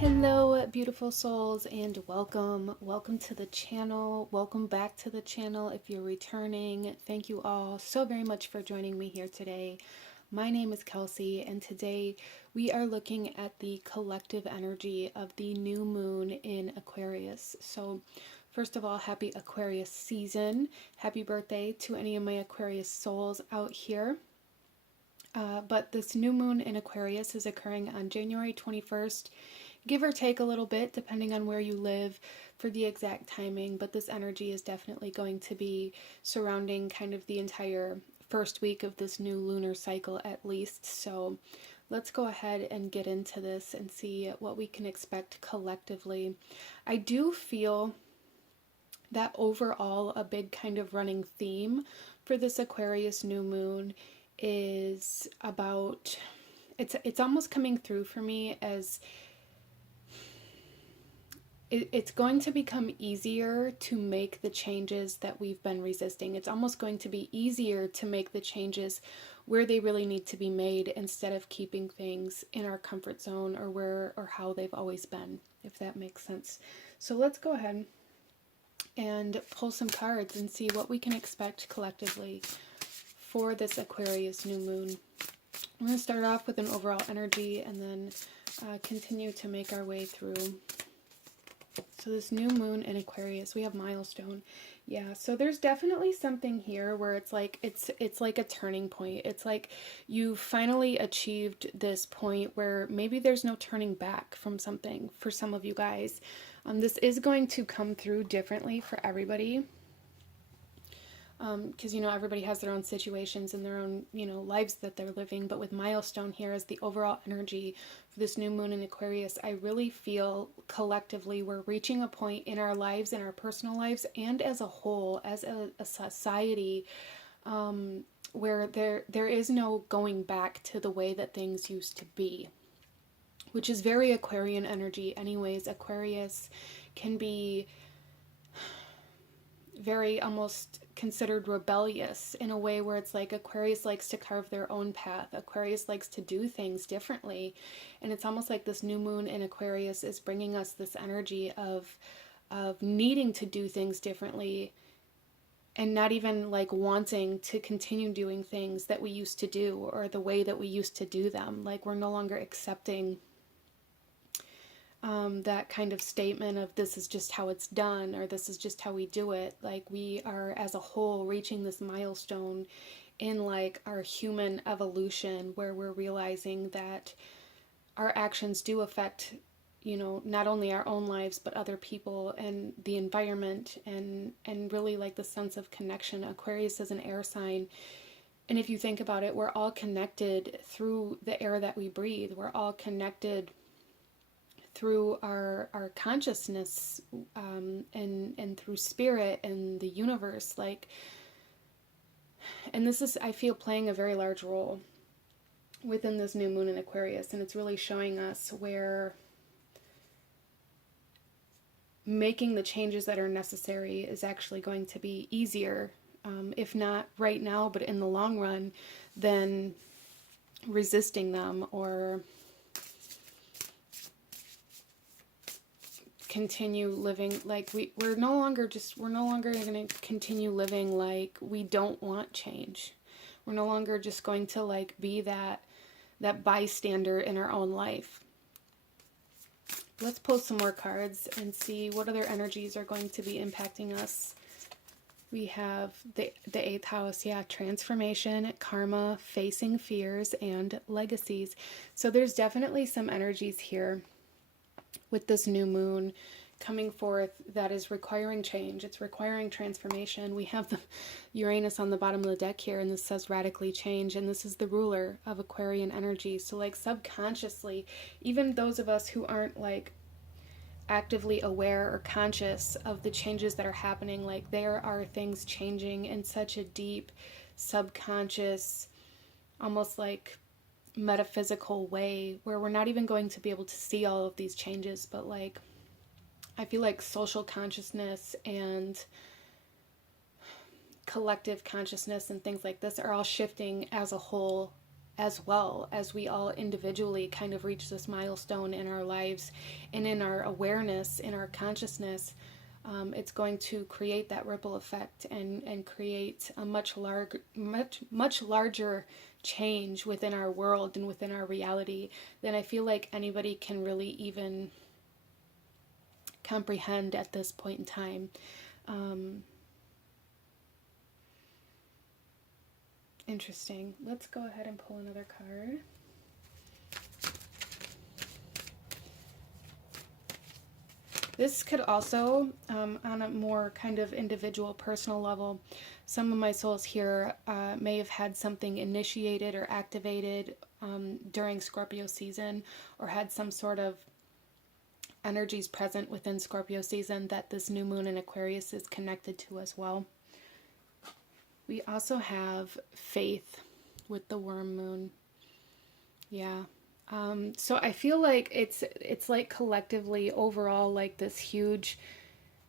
Hello, beautiful souls, and welcome to the channel. Welcome back to the channel if you're returning. Thank you all so very much for joining me here today. My name is Kelsey, and today we are looking at the collective energy of the new moon in Aquarius. So first of all, happy Aquarius season. Happy birthday to any of my Aquarius souls out here. But this new moon in Aquarius is occurring on January 21st, give or take a little bit depending on where you live for the exact timing, but this energy is definitely going to be surrounding kind of the entire first week of this new lunar cycle at least. So let's go ahead and get into this and see what we can expect collectively. I do feel that overall a big kind of running theme for this Aquarius new moon is about, it's almost coming through for me as it's going to become easier to make the changes that we've been resisting. It's almost going to be easier to make the changes where they really need to be made instead of keeping things in our comfort zone or where or how they've always been, if that makes sense. So let's go ahead and pull some cards and see what we can expect collectively for this Aquarius new moon. I'm going to start off with an overall energy and then continue to make our way through. So this new moon in Aquarius, we have milestone. Yeah, so there's definitely something here where it's like a turning point. It's like you finally achieved this point where maybe there's no turning back from something for some of you guys. This is going to come through differently for everybody. Because, everybody has their own situations and their own, lives that they're living. But with milestone here as the overall energy for this new moon in Aquarius, I really feel collectively we're reaching a point in our lives, in our personal lives, and as a whole, as a society, where there is no going back to the way that things used to be, which is very Aquarian energy anyways. Aquarius can be very almost considered rebellious in a way where it's like Aquarius likes to carve their own path. Aquarius likes to do things differently. And it's almost like this new moon in Aquarius is bringing us this energy of needing to do things differently and not even like wanting to continue doing things that we used to do or the way that we used to do them. Like we're no longer accepting that kind of statement of this is just how it's done or this is just how we do it. Like we are as a whole reaching this milestone in like our human evolution where we're realizing that our actions do affect, not only our own lives but other people and the environment and really like the sense of connection. Aquarius is an air sign. And if you think about it, we're all connected through the air that we breathe. We're all connected through our consciousness and through spirit and the universe. And this is, I feel, playing a very large role within this new moon in Aquarius. And it's really showing us where making the changes that are necessary is actually going to be easier, if not right now, but in the long run, than resisting them or continue living like we're no longer going to continue living like we don't want change. We're no longer just going to like be that bystander in our own life. Let's pull some more cards and see what other energies are going to be impacting us. We have the 8th house, transformation, karma, facing fears, and legacies. So there's definitely some energies here with this new moon coming forth that is requiring change. It's requiring transformation. We have the Uranus on the bottom of the deck here, and this says radically change, and this is the ruler of Aquarian energy. So like subconsciously, even those of us who aren't like actively aware or conscious of the changes that are happening, like there are things changing in such a deep subconscious, almost like metaphysical way where we're not even going to be able to see all of these changes, but like I feel like social consciousness and collective consciousness and things like this are all shifting as a whole as well, as we all individually kind of reach this milestone in our lives and in our awareness, in our consciousness. It's going to create that ripple effect and create a much larger change within our world and within our reality than I feel like anybody can really even comprehend at this point in time. Interesting. Let's go ahead and pull another card. This could also, on a more kind of individual, personal level, some of my souls here may have had something initiated or activated during Scorpio season, or had some sort of energies present within Scorpio season that this new moon in Aquarius is connected to as well. We also have faith with the worm moon. Yeah. So I feel like it's like collectively overall like this huge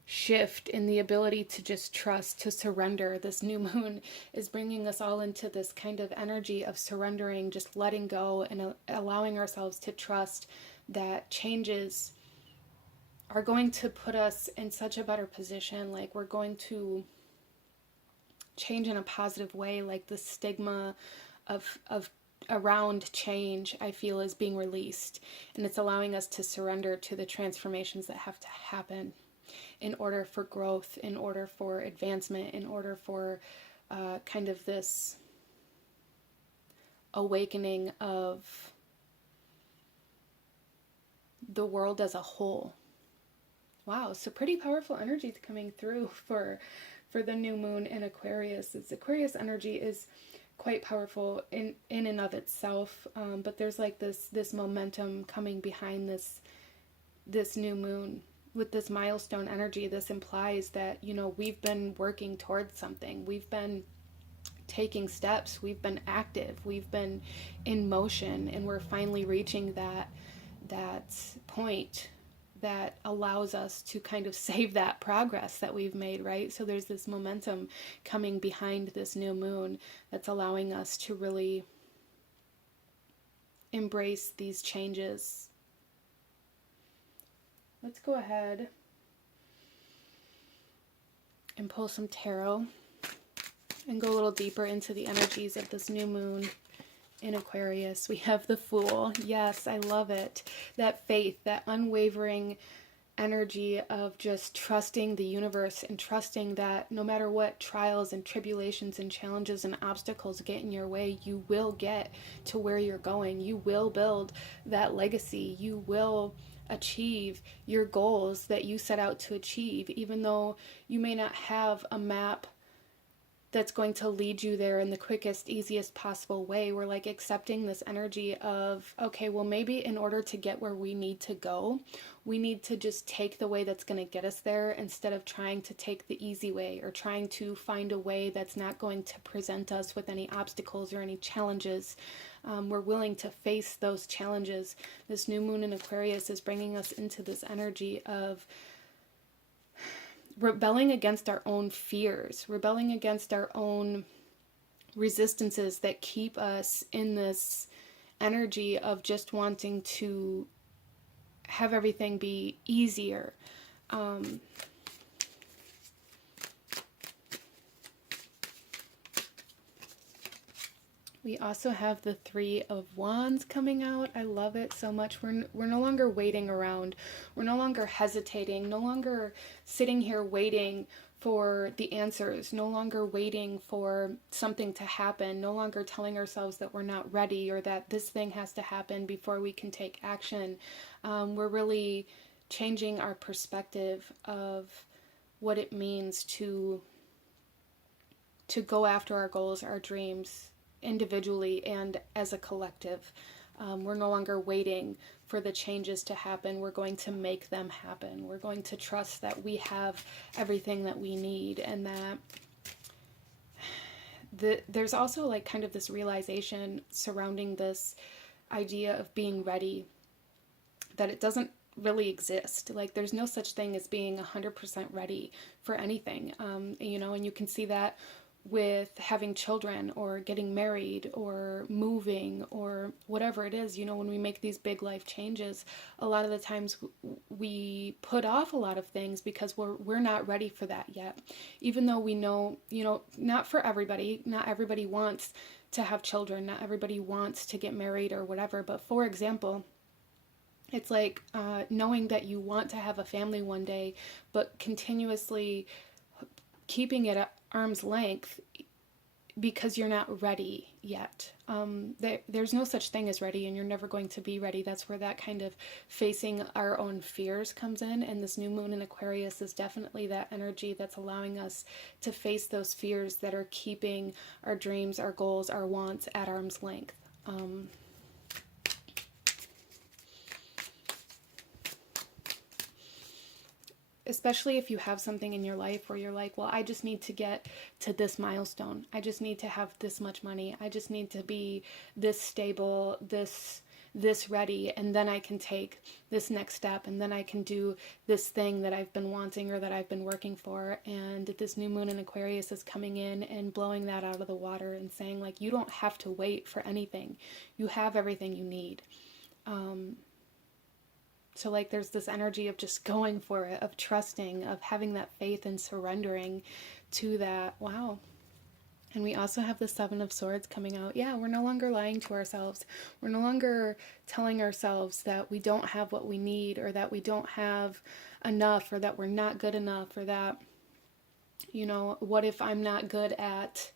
shift in the ability to just trust, to surrender. This new moon is bringing us all into this kind of energy of surrendering, just letting go and allowing ourselves to trust that changes are going to put us in such a better position. Like we're going to change in a positive way. Like the stigma of around change, I feel, is being released, and it's allowing us to surrender to the transformations that have to happen in order for growth, in order for advancement, in order for kind of this awakening of the world as a whole. Wow, so pretty powerful energies coming through for the new moon in Aquarius. This Aquarius energy is quite powerful in and of itself, but there's like this momentum coming behind this new moon with this milestone energy. This implies that, you know, we've been working towards something, we've been taking steps, we've been active, we've been in motion, and we're finally reaching that point that allows us to kind of save that progress that we've made, right? So there's this momentum coming behind this new moon that's allowing us to really embrace these changes. Let's go ahead and pull some tarot and go a little deeper into the energies of this new moon in Aquarius. We have the Fool. Yes, I love it. That faith, that unwavering energy of just trusting the universe and trusting that no matter what trials and tribulations and challenges and obstacles get in your way, you will get to where you're going. You will build that legacy. You will achieve your goals that you set out to achieve, even though you may not have a map that's going to lead you there in the quickest, easiest possible way. We're like accepting this energy of, okay, well, maybe in order to get where we need to go, we need to just take the way that's going to get us there instead of trying to take the easy way or trying to find a way that's not going to present us with any obstacles or any challenges. We're willing to face those challenges. This new moon in Aquarius is bringing us into this energy of rebelling against our own fears, rebelling against our own resistances that keep us in this energy of just wanting to have everything be easier. We also have the Three of Wands coming out. I love it so much. We're no longer waiting around. We're no longer hesitating, no longer sitting here waiting for the answers, no longer waiting for something to happen, no longer telling ourselves that we're not ready or that this thing has to happen before we can take action. We're really changing our perspective of what it means to go after our goals, our dreams, individually and as a collective. We're no longer waiting for the changes to happen. We're going to make them happen. We're going to trust that we have everything that we need, and that there's also like kind of this realization surrounding this idea of being ready, that it doesn't really exist. Like there's no such thing as being 100% ready for anything, you know, and you can see that with having children or getting married or moving or whatever it is. You know, when we make these big life changes, a lot of the times we put off a lot of things because we're not ready for that yet. Even though we know, you know, not for everybody, not everybody wants to have children, not everybody wants to get married or whatever, but for example, it's like knowing that you want to have a family one day, but continuously keeping it at arm's length because you're not ready yet. There's no such thing as ready, and you're never going to be ready. That's where that kind of facing our own fears comes in, and this new moon in Aquarius is definitely that energy that's allowing us to face those fears that are keeping our dreams, our goals, our wants at arm's length. Especially if you have something in your life where you're like, well, I just need to get to this milestone. I just need to have this much money. I just need to be this stable, this ready, and then I can take this next step, and then I can do this thing that I've been wanting or that I've been working for. And this new moon in Aquarius is coming in and blowing that out of the water and saying, like, you don't have to wait for anything. You have everything you need. So like there's this energy of just going for it, of trusting, of having that faith and surrendering to that. Wow. And we also have the Seven of Swords coming out. Yeah, we're no longer lying to ourselves. We're no longer telling ourselves that we don't have what we need, or that we don't have enough, or that we're not good enough, or that, you know, what if I'm not good at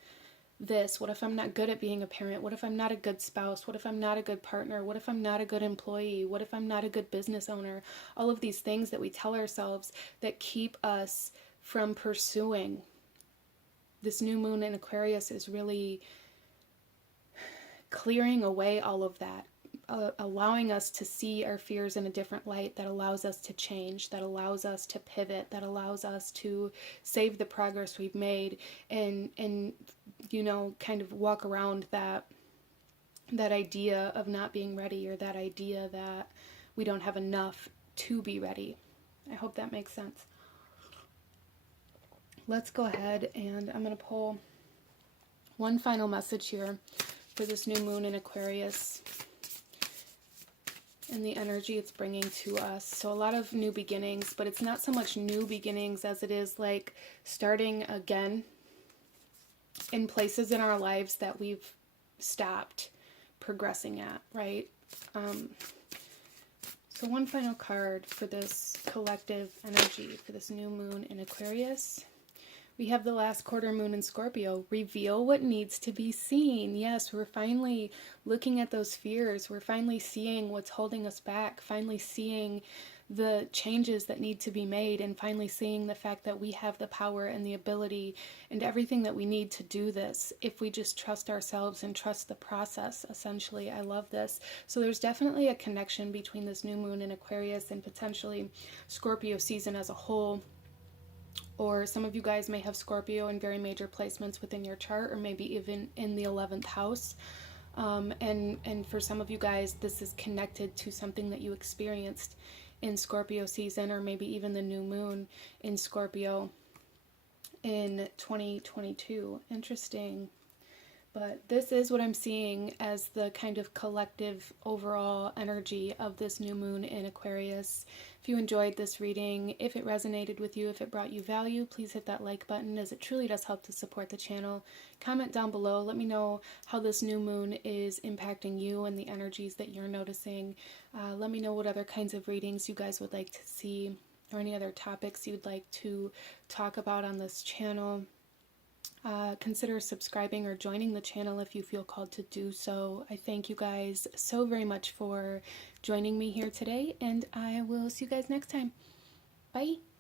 this? What if I'm not good at being a parent? What if I'm not a good spouse? What if I'm not a good partner? What if I'm not a good employee? What if I'm not a good business owner? All of these things that we tell ourselves that keep us from pursuing. This new moon in Aquarius is really clearing away all of that, allowing us to see our fears in a different light, that allows us to change, that allows us to pivot, that allows us to save the progress we've made, and you know, kind of walk around that idea of not being ready, or that idea that we don't have enough to be ready. I hope that makes sense. Let's go ahead and I'm going to pull one final message here for this new moon in Aquarius and the energy it's bringing to us. So a lot of new beginnings, but it's not so much new beginnings as it is like starting again in places in our lives that we've stopped progressing at, right? So one final card for this collective energy for this new moon in Aquarius. We have the last quarter moon in Scorpio. Reveal what needs to be seen. Yes, we're finally looking at those fears. We're finally seeing what's holding us back, finally seeing the changes that need to be made, and finally seeing the fact that we have the power and the ability and everything that we need to do this if we just trust ourselves and trust the process, essentially. I love this. So there's definitely a connection between this new moon in Aquarius and potentially Scorpio season as a whole. Or some of you guys may have Scorpio in very major placements within your chart, or maybe even in the 11th house. And for some of you guys, this is connected to something that you experienced in Scorpio season, or maybe even the new moon in Scorpio in 2022. Interesting. But this is what I'm seeing as the kind of collective overall energy of this new moon in Aquarius. If you enjoyed this reading, if it resonated with you, if it brought you value, please hit that like button, as it truly does help to support the channel. Comment down below. Let me know how this new moon is impacting you and the energies that you're noticing. Let me know what other kinds of readings you guys would like to see, or any other topics you'd like to talk about on this channel. Consider subscribing or joining the channel if you feel called to do so. I thank you guys so very much for joining me here today, and I will see you guys next time. Bye!